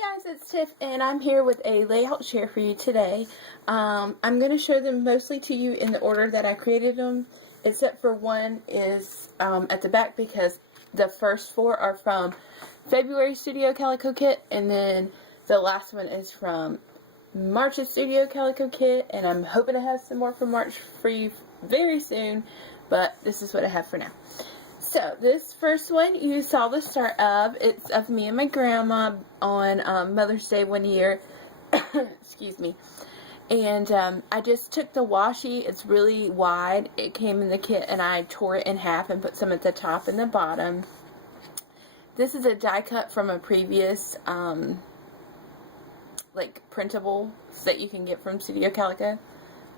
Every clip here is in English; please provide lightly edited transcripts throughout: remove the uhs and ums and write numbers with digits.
Guys, it's Tiff, and I'm here with a layout share for you today. I'm going to show them mostly to you in the order that I created them, except for one is at the back because the first four are from February Studio Calico Kit, and then the last one is from March's Studio Calico Kit, and I'm hoping to have some more from March for you very soon, but this is what I have for now. So, this first one you saw the start of. It's of me and my grandma on Mother's Day one year. Excuse me. And I just took the washi. It's really wide. It came in the kit and I tore it in half and put some at the top and the bottom. This is a die cut from a previous like printable that you can get from Studio Calico.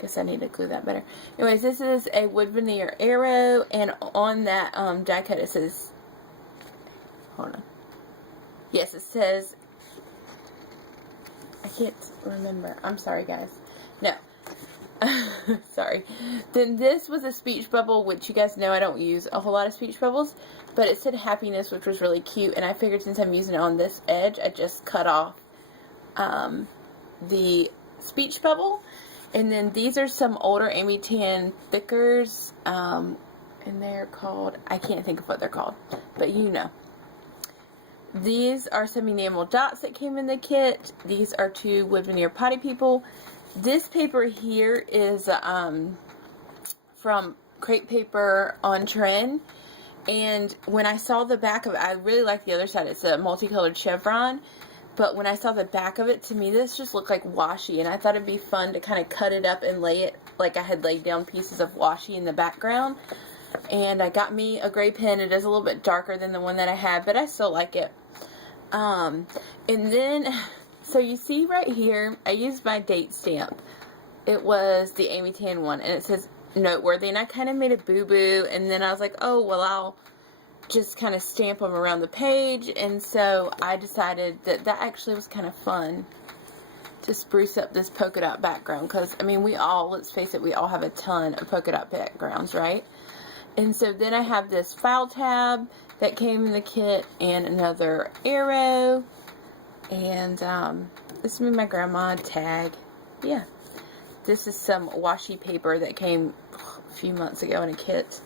Guess I need to glue that better. Anyways, this is a wood veneer arrow, and on that die cut it says, hold on. Yes, it says, I can't remember. I'm sorry, guys. No. Sorry. Then this was a speech bubble, which you guys know I don't use a whole lot of speech bubbles, but it said happiness, which was really cute, and I figured since I'm using it on this edge, I just cut off the speech bubble. And then these are some older Amy Tan thickers, and they're called, I can't think of what they're called, but you know. These are some enamel dots that came in the kit. These are two wood veneer potty people. This paper here is from Crepe Paper on Trend, and when I saw the back of it, I really like the other side. It's a multicolored chevron. But when I saw the back of it, to me this just looked like washi, and I thought it'd be fun to kind of cut it up and lay it like I had laid down pieces of washi in the background. And I got me a gray pen. It is a little bit darker than the one that I had, but I still like it. And then, so you see right here, I used my date stamp. It was the Amy Tan one, and it says noteworthy, and I kind of made a boo-boo, and then I was like, oh, well, I'll just kind of stamp them around the page, and so I decided that that actually was kind of fun to spruce up this polka dot background, because I mean, we all, let's face it, we all have a ton of polka dot backgrounds, right? And so then I have this file tab that came in the kit, and another arrow, and this is my grandma tag. Yeah, this is some washi paper that came a few months ago in a kit.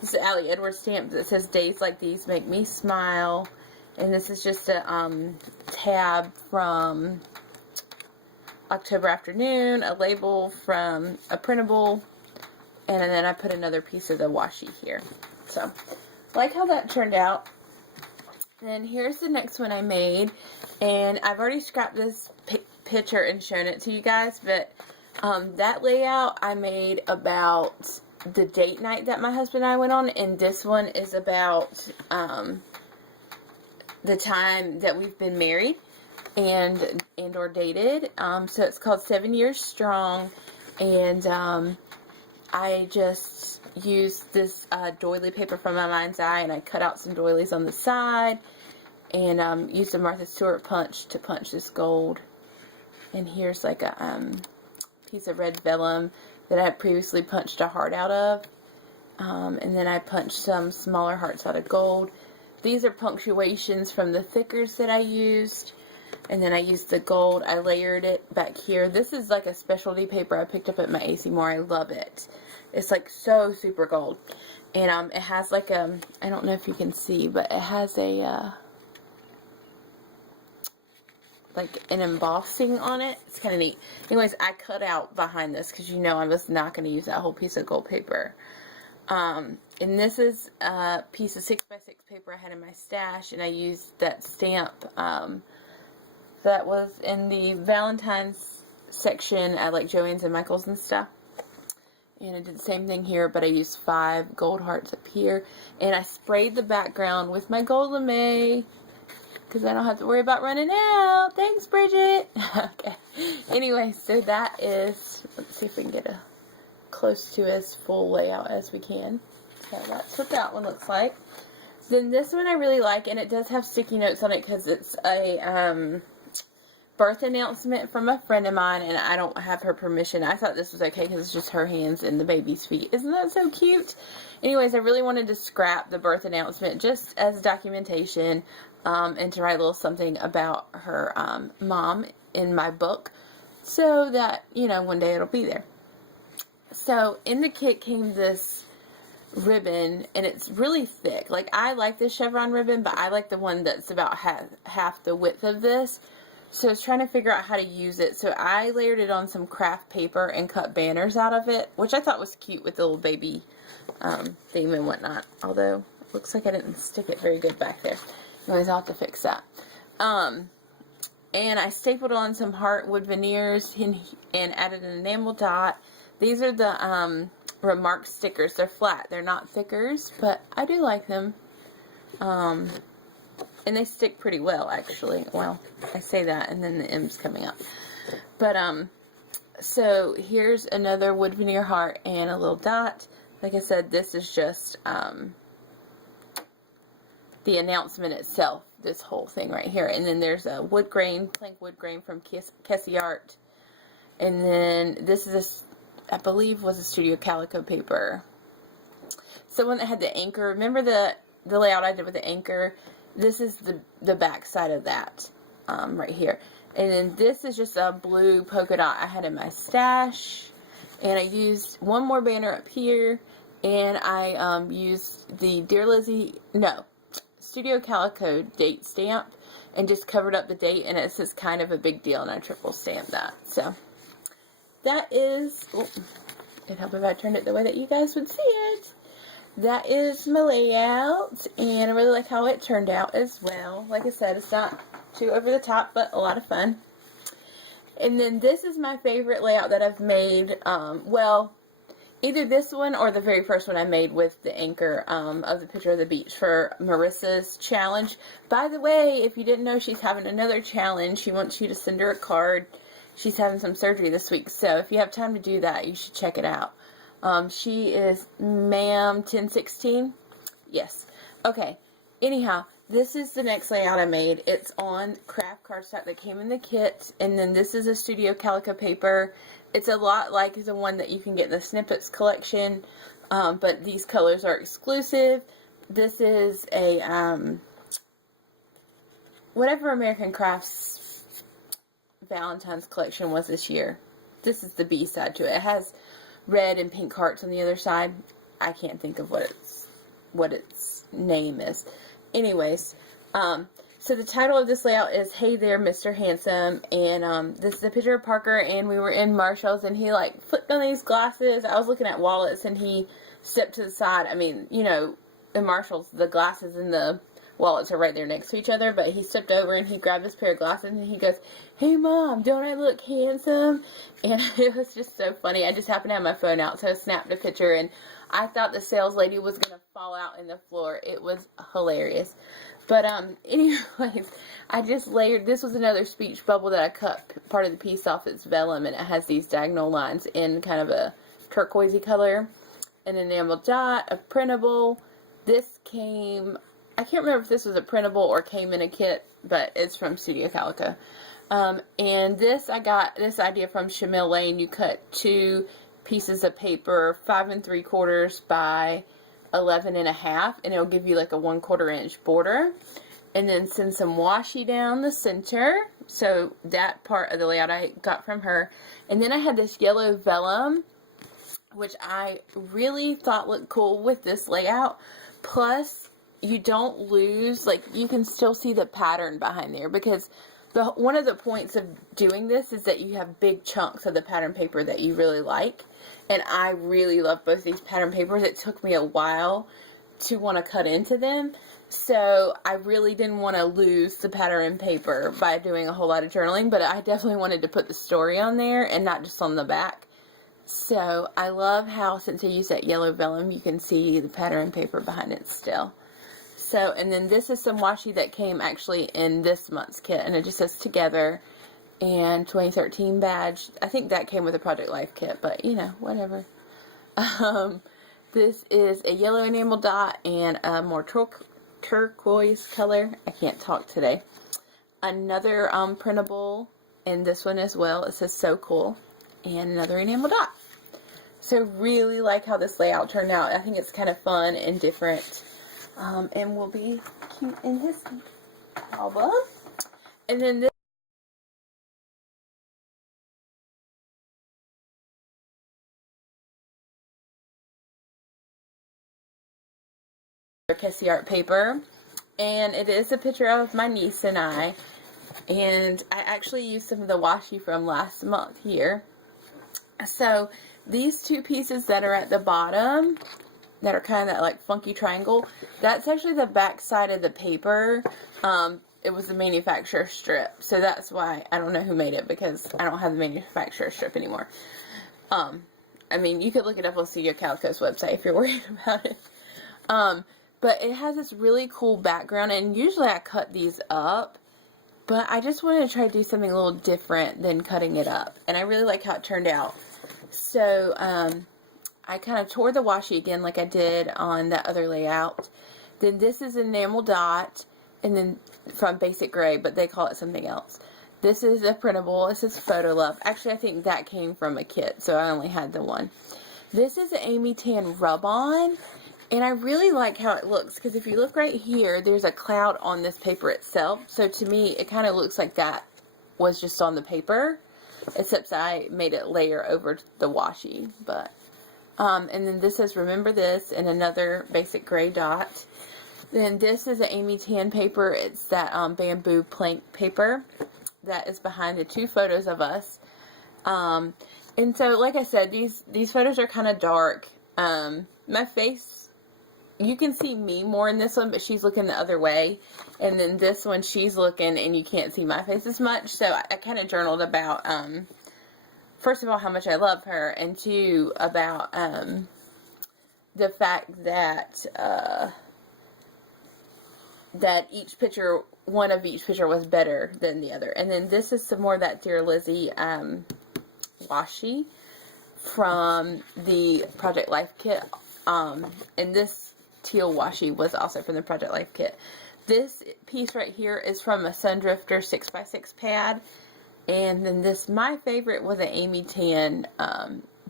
This is Allie Edwards stamp that says days like these make me smile, and this is just a tab from October Afternoon, a label from a printable, and then I put another piece of the washi here. So, like how that turned out. Then here's the next one I made, and I've already scrapped this picture and shown it to you guys, but that layout I made about the date night that my husband and I went on, and this one is about the time that we've been married and or dated. So it's called 7 Years Strong, and I just used this doily paper from my mind's eye, and I cut out some doilies on the side, and used a Martha Stewart punch to punch this gold. And here's like a piece of red vellum that I had previously punched a heart out of, and then I punched some smaller hearts out of gold. These are punctuations from the thickers that I used, and then I used the gold. I layered it back here. This is like a specialty paper I picked up at my AC Moore. I love it. It's like so super gold, and it has like a, I don't know if you can see, but it has a like an embossing on it. It's kind of neat. Anyways, I cut out behind this because you know I was not going to use that whole piece of gold paper. And this is a piece of 6x6 paper I had in my stash, and I used that stamp that was in the Valentine's section at like Joann's and Michael's and stuff. And I did the same thing here, but I used 5 gold hearts up here, and I sprayed the background with my gold lame, because I don't have to worry about running out. Thanks, Bridget. Okay. Anyway, so that is, let's see if we can get a close to as full layout as we can. So that's what that one looks like. Then this one I really like, and it does have sticky notes on it because it's a birth announcement from a friend of mine, and I don't have her permission. I thought this was okay because it's just her hands and the baby's feet. Isn't that so cute? Anyways, I really wanted to scrap the birth announcement just as documentation. and to write a little something about her mom in my book, so that, you know, one day it'll be there. So in the kit came this ribbon, and it's really thick. Like, I like this chevron ribbon, but I like the one that's about half the width of this. So I was trying to figure out how to use it. So I layered it on some craft paper and cut banners out of it, which I thought was cute with the little baby theme and whatnot. Although, it looks like I didn't stick it very good back there. Anyways, I'll have to fix that. And I stapled on some heartwood veneers and added an enamel dot. These are the Remark stickers. They're flat. They're not thickers, but I do like them. And they stick pretty well, actually. Well, I say that, and then the M's coming up. But, so here's another wood veneer heart and a little dot. Like I said, this is just, the announcement itself, this whole thing right here. And then there's a wood grain, plank wood grain from Kessie Art. And then this is, I believe, was a Studio Calico paper. So one that had the anchor. Remember the layout I did with the anchor? This is the back side of that, right here. And then this is just a blue polka dot I had in my stash. And I used one more banner up here. And I used the Dear Lizzie, no, Studio Calico date stamp. And just covered up the date. And it's just kind of a big deal. And I triple stamped that. So, that is, it'd help if I turned it the way that you guys would see it. That is my layout, and I really like how it turned out as well. Like I said, it's not too over the top, but a lot of fun. And then this is my favorite layout that I've made. Well, either this one or the very first one I made with the anchor of the picture of the beach for Marissa's challenge. By the way, if you didn't know, she's having another challenge. She wants you to send her a card. She's having some surgery this week, so if you have time to do that, you should check it out. She is Ma'am 1016. Yes. Okay. Anyhow, this is the next layout I made. It's on craft cardstock that came in the kit. And then this is a Studio Calico paper. It's a lot like the one that you can get in the Snippets collection. But these colors are exclusive. This is a, whatever American Crafts Valentine's collection was this year. This is the B side to it. It has red and pink hearts on the other side. I can't think of what its name is. Anyways, so the title of this layout is Hey There, Mr. Handsome, and this is a picture of Parker, and we were in Marshall's, and he like flipped on these glasses. I was looking at wallets, and he stepped to the side. I mean, you know, in Marshall's, the glasses and the wallets are right there next to each other, but he stepped over and he grabbed this pair of glasses and he goes, "Hey Mom, don't I look handsome?" And it was just so funny. I just happened to have my phone out, so I snapped a picture, and I thought the sales lady was going to fall out in the floor. It was hilarious. But anyways, I just layered, this was another speech bubble that I cut part of the piece off its vellum, and it has these diagonal lines in kind of a turquoisey color. An enamel dot, a printable. This came, I can't remember if this was a printable or came in a kit, but it's from Studio Calico. And this, I got this idea from Shamil Lane. You cut 2 pieces of paper 5 3/4 by 11 1/2, and it'll give you like a 1/4 inch border. And then send some washi down the center. So that part of the layout I got from her. And then I had this yellow vellum, which I really thought looked cool with this layout. Plus, you don't lose, like, you can still see the pattern behind there, because one of the points of doing this is that you have big chunks of the pattern paper that you really like. And I really love both these pattern papers. It took me a while to want to cut into them. So I really didn't want to lose the pattern paper by doing a whole lot of journaling. But I definitely wanted to put the story on there and not just on the back. So I love how, since I used that yellow vellum, you can see the pattern paper behind it still. So, and then this is some washi that came actually in this month's kit, and it just says Together and 2013 badge. I think that came with a Project Life kit, but you know, whatever. This is a yellow enamel dot and a more turquoise color. I can't talk today. Another printable, and this one as well. It says So Cool, and another enamel dot. So really like how this layout turned out. I think it's kind of fun and different. And will be cute in his Alba. And then this Kessie Art paper, and it is a picture of my niece and I. And I actually used some of the washi from last month here. So these two pieces that are at the bottom, that are kind of that like funky triangle, that's actually the back side of the paper. It was the manufacturer strip, so that's why I don't know who made it, because I don't have the manufacturer strip anymore. I mean, you could look it up on Studio Calico's website if you're worried about it. But it has this really cool background, and usually I cut these up, but I just wanted to try to do something a little different than cutting it up, and I really like how it turned out. So, I kind of tore the washi again like I did on that other layout. Then this is enamel dot, and then from Basic Gray, but they call it something else. This is a printable. This is Photo Love. Actually, I think that came from a kit, so I only had the one. This is an Amy Tan rub-on, and I really like how it looks, because if you look right here, there's a cloud on this paper itself. So to me, it kind of looks like that was just on the paper, except I made it layer over the washi. But and then this says Remember This, and another Basic Gray dot. Then this is an Amy Tan paper. It's that bamboo plank paper that is behind the two photos of us. And so, like I said, these photos are kind of dark. My face, you can see me more in this one, but she's looking the other way. And then this one, she's looking, and you can't see my face as much. So I kind of journaled about, first of all, how much I love her, and two, about the fact that that each picture, one of each picture was better than the other. And then this is some more of that Dear Lizzie washi from the Project Life kit. And this teal washi was also from the Project Life kit. This piece right here is from a Sundrifter 6x6 pad. And then this, my favorite, was an Amy Tan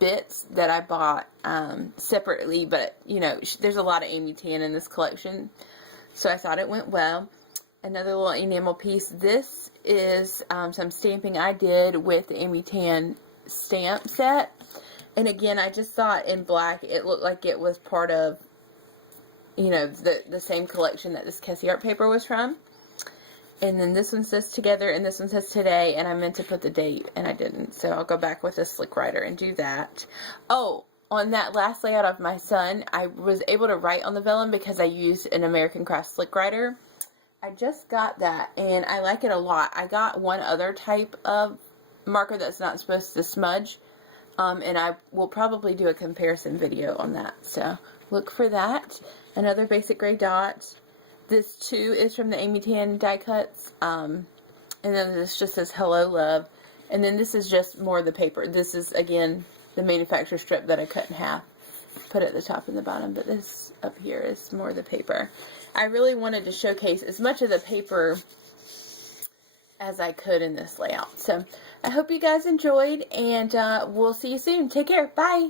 bits that I bought separately. But, you know, there's a lot of Amy Tan in this collection, so I thought it went well. Another little enamel piece. This is some stamping I did with the Amy Tan stamp set. And again, I just thought in black it looked like it was part of, you know, the same collection that this Kessie Art paper was from. And then this one says Together, and this one says Today, and I meant to put the date, and I didn't. So I'll go back with a Slick Writer and do that. Oh, on that last layout of my son, I was able to write on the vellum because I used an American Craft Slick Writer. I just got that, and I like it a lot. I got one other type of marker that's not supposed to smudge, and I will probably do a comparison video on that. So look for that. Another Basic Gray dot. This too is from the Amy Tan die cuts, and then this just says Hello Love, and then this is just more of the paper. This is again the manufacturer strip that I cut in half, put at the top and the bottom, but this up here is more of the paper. I really wanted to showcase as much of the paper as I could in this layout. So I hope you guys enjoyed, and we'll see you soon. Take care. Bye.